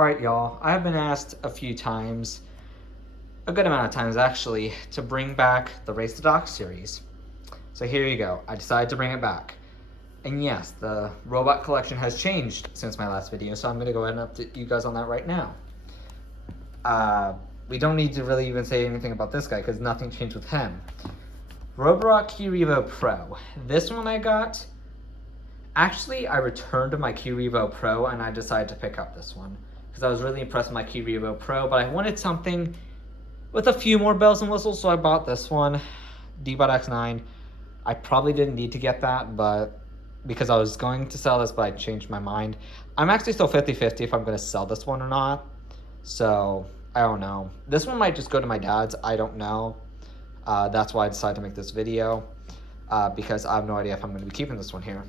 Alright, y'all, I have been asked a few times, a good amount of times actually, to bring back the Race to Dock series. So here you go, I decided to bring it back. And yes, the robot collection has changed since my last video, so I'm going to go ahead and update you guys on that right now. We don't need to really even say anything about this guy, because nothing changed with him. Roborock Key-Revo Pro. This one I got. Actually, I returned my Key-Revo Pro, and I decided to pick up this one. Because I was really impressed with my Key-Revo Pro, but I wanted something with a few more bells and whistles, so I bought this one, D-Bot X9. I probably didn't need to get that, but because I was going to sell this, but I changed my mind. I'm actually still 50-50 if I'm going to sell this one or not, so I don't know. This one might just go to my dad's, I don't know. That's why I decided to make this video, because I have no idea if I'm going to be keeping this one here.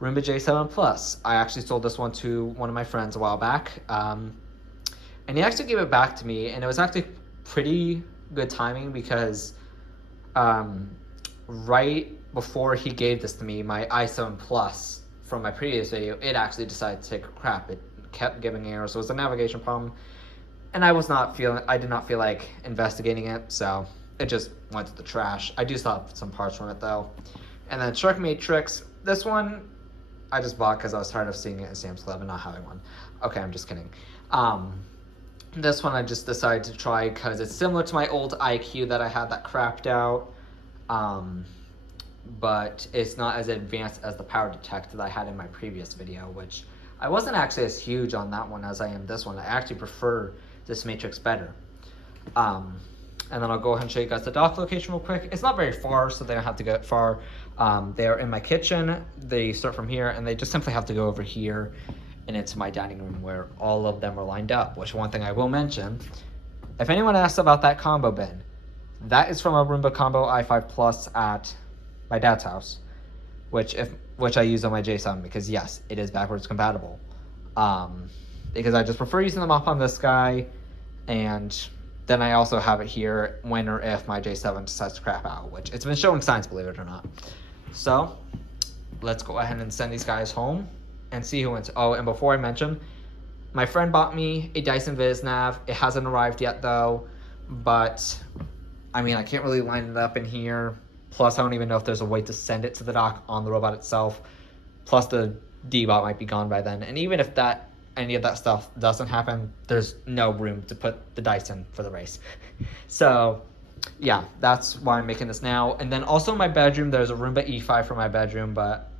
Roomba J7 Plus. I actually sold this one to one of my friends a while back, and he actually gave it back to me, and it was actually pretty good timing because right before he gave this to me, my i7 Plus from my previous video, it actually decided to take a crap. It kept giving errors, so it was a navigation problem, and I did not feel like investigating it, so it just went to the trash. I do still have some parts from it though. And then Shark Matrix, this one I just bought because I was tired of seeing it at Sam's Club and not having one. Okay, I'm just kidding. This one I just decided to try because it's similar to my old IQ that I had that crapped out. But it's not as advanced as the power detect that I had in my previous video, which I wasn't actually as huge on that one as I am this one. I actually prefer this Matrix better. And then I'll go ahead and show you guys the dock location real quick. It's not very far, so they don't have to go far. They are in my kitchen. They start from here, and they just simply have to go over here and into my dining room where all of them are lined up, which one thing I will mention, if anyone asks about that combo bin, that is from a Roomba Combo i5 Plus at my dad's house, which I use on my J7 because yes, it is backwards compatible. Because I just prefer using them off on this guy, and then I also have it here when or if my J7 decides to crap out, which it's been showing signs, believe it or not. So let's go ahead and send these guys home and see who wins. Oh, and before I mention, my friend bought me a Dyson VizNav. It hasn't arrived yet though, but I mean, I can't really line it up in here. Plus, I don't even know if there's a way to send it to the dock on the robot itself. Plus, the D-Bot might be gone by then. And even if any of that stuff doesn't happen, there's no room to put the Dyson for the race. So yeah, that's why I'm making this now. And then also in my bedroom, there's a Roomba E5 for my bedroom, but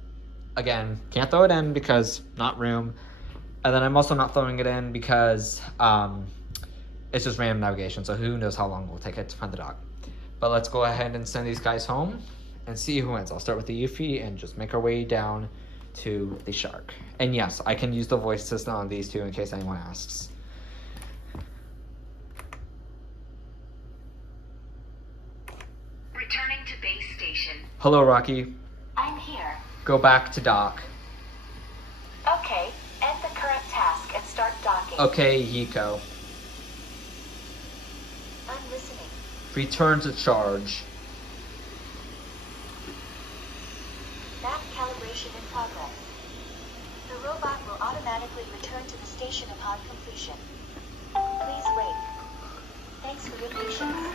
again, can't throw it in because not room. And then I'm also not throwing it in because it's just random navigation, so who knows how long it will take it to find the dock. But let's go ahead and send these guys home and see who wins. I'll start with the Yuffie and just make our way down to the Shark. And yes, I can use the voice system on these two in case anyone asks. Returning to base station. Hello, Rocky. I'm here. Go back to dock. Okay, end the current task and start docking. Okay, Yiko. I'm listening. Return to charge. Map calibration in progress. The robot will automatically return to the station upon completion. Please wait. Thanks for your patience.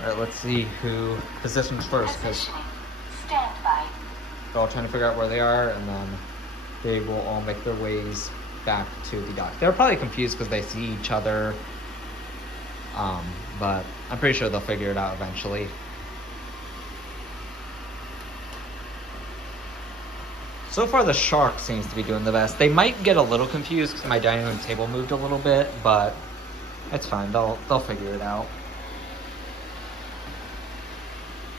Alright, let's see who positions first, because Positioning. Stand by. they're all trying to figure out where they are, and then they will all make their ways back to the dock. They're probably confused because they see each other, but I'm pretty sure they'll figure it out eventually. So far, the Shark seems to be doing the best. They might get a little confused because my dining room table moved a little bit, but it's fine. They'll figure it out.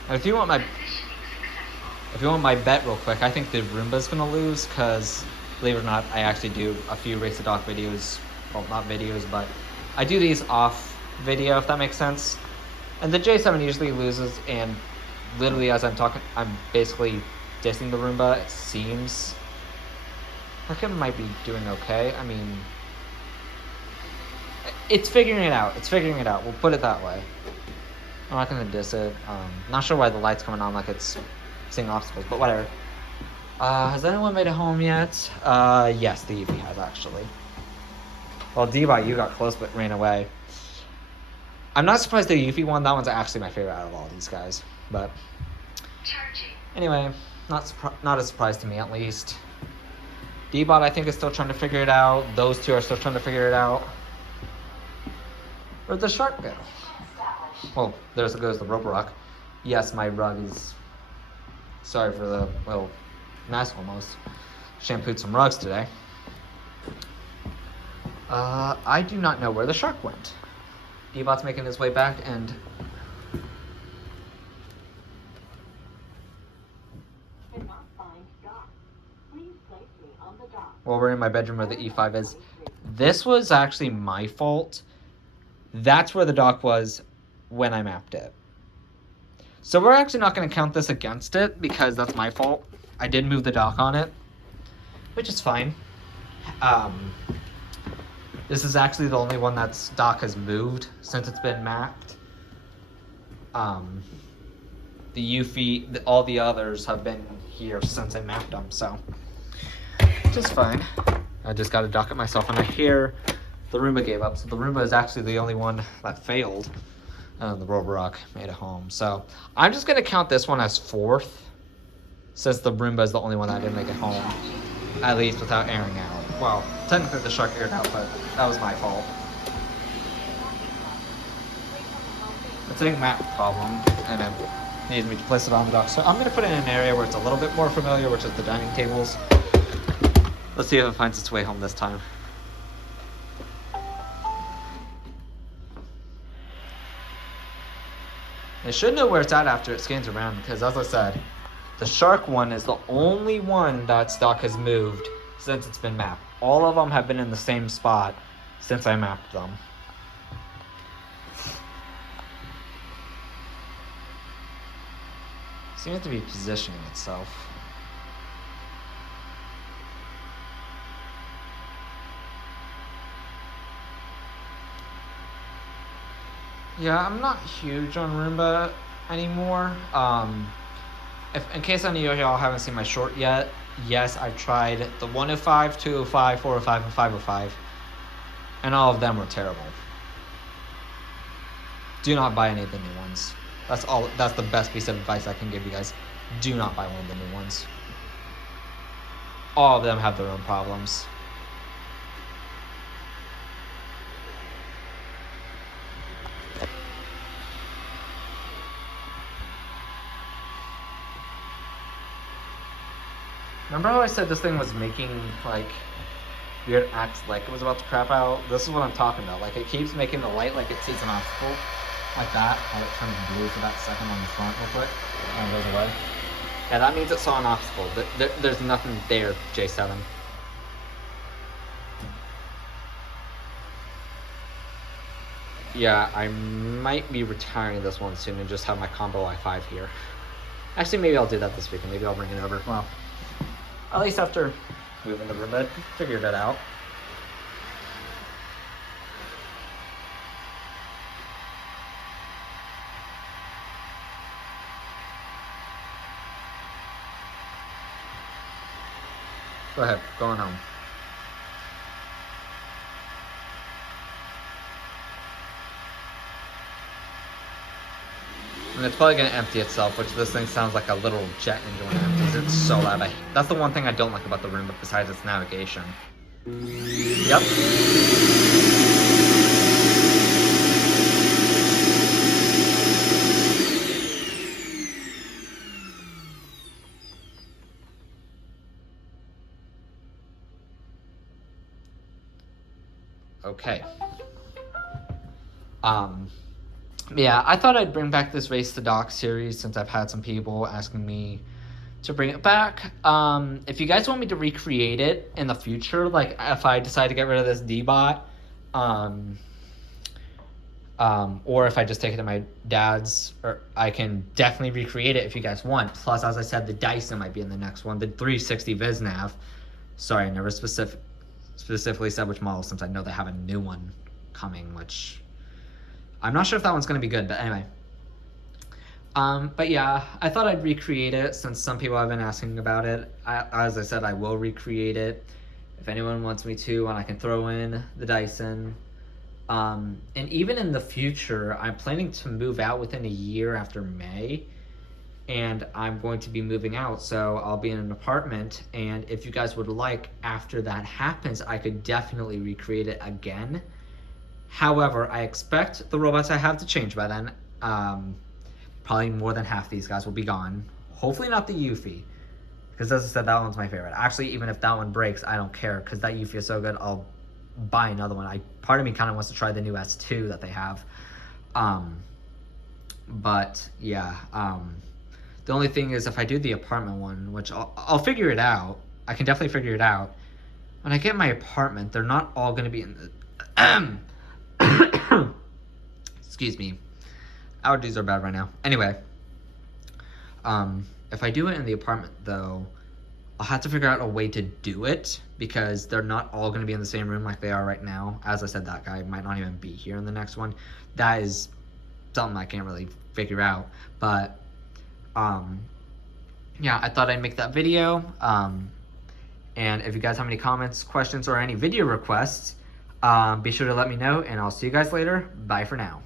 And if you want my bet real quick, I think the Roomba's gonna lose because, believe it or not, I actually do a few Race to Dock videos. Well, not videos, but I do these off video, if that makes sense. And the J7 usually loses, and literally as I'm talking, I'm basically dissing the Roomba, it seems. Hurricane might be doing okay. I mean, it's figuring it out. It's figuring it out. We'll put it that way. I'm not gonna diss it. Not sure why the light's coming on like it's seeing obstacles, but whatever. Has anyone made it home yet? Yes, the Eevee has actually. Well, D-Bot, you got close but ran away. I'm not surprised the Eevee one. That one's actually my favorite out of all these guys. But anyway, not a surprise to me at least. D-Bot, I think, is still trying to figure it out. Those two are still trying to figure it out. Where'd the shark go? Well, there goes the Roborok. Yes, my rug is... Sorry for the, well, mess almost. Shampooed some rugs today. I do not know where the shark went. D-Bot's making his way back and... Well, we're in my bedroom where the E5 is. This was actually my fault. That's where the dock was when I mapped it. So we're actually not going to count this against it because that's my fault. I did move the dock on it, which is fine. This is actually the only one that's dock has moved since it's been mapped. The Yuffie, all the others have been here since I mapped them, so just fine. I just got to dock it myself, and I hear the Roomba gave up. So the Roomba is actually the only one that failed. The Roborok made it home. So I'm just going to count this one as fourth, since the Roomba is the only one that didn't make it home, at least without airing out. Well, technically the shark aired out, but that was my fault. It's a map problem, and it needs me to place it on the dock. So I'm going to put it in an area where it's a little bit more familiar, which is the dining tables. Let's see if it finds its way home this time. It should know where it's at after it scans around, because as I said, the shark one is the only one that stock has moved since it's been mapped. All of them have been in the same spot since I mapped them. Seems to be positioning itself. Yeah, I'm not huge on Roomba anymore. In case any of y'all haven't seen my short yet, yes, I've tried the 105, 205, 405, and 505, and all of them were terrible. Do not buy any of the new ones. That's the best piece of advice I can give you guys. Do not buy one of the new ones. All of them have their own problems. Remember how I said this thing was making, like, weird acts like it was about to crap out? This is what I'm talking about. Like, it keeps making the light like it sees an obstacle. Like that. How it turns blue for that second on the front real quick. And goes away. Yeah, that means it saw an obstacle. There's nothing there, J7. Yeah, I might be retiring this one soon and just have my combo i5 here. Actually, maybe I'll do that this weekend. Maybe I'll bring it over. Well, at least after moving the Roomba, figured it out. Go ahead, going home. And it's probably going to empty itself, which this thing sounds like a little jet engine when it empties. It's so loud. That's the one thing I don't like about the Roomba besides its navigation. Yep. Okay. Yeah, I thought I'd bring back this Race to Dock series since I've had some people asking me to bring it back. If you guys want me to recreate it in the future, like if I decide to get rid of this D-Bot, or if I just take it to my dad's, or I can definitely recreate it if you guys want. Plus, as I said, the Dyson might be in the next one. The 360 VizNav. Sorry, I never specifically said which model since I know they have a new one coming, which I'm not sure if that one's going to be good, but anyway. But yeah, I thought I'd recreate it since some people have been asking about it. As I said, I will recreate it if anyone wants me to, and I can throw in the Dyson. And even in the future, I'm planning to move out within a year after May, and I'm going to be moving out, so I'll be in an apartment. And if you guys would like, after that happens, I could definitely recreate it again. However, I expect the robots I have to change by then. Probably more than half these guys will be gone. Hopefully not the Yuffie, because as I said, that one's my favorite. Actually, even if that one breaks, I don't care, because that Yuffie is so good, I'll buy another one. Part of me kind of wants to try the new S2 that they have. But yeah, the only thing is if I do the apartment one, which I'll figure it out. I can definitely figure it out. When I get my apartment, they're not all going to be in the... Excuse me. Allergies are bad right now. Anyway, if I do it in the apartment, though, I'll have to figure out a way to do it, because they're not all going to be in the same room like they are right now. As I said, that guy might not even be here in the next one. That is something I can't really figure out. But, yeah, I thought I'd make that video. And if you guys have any comments, questions, or any video requests, be sure to let me know, and I'll see you guys later. Bye for now.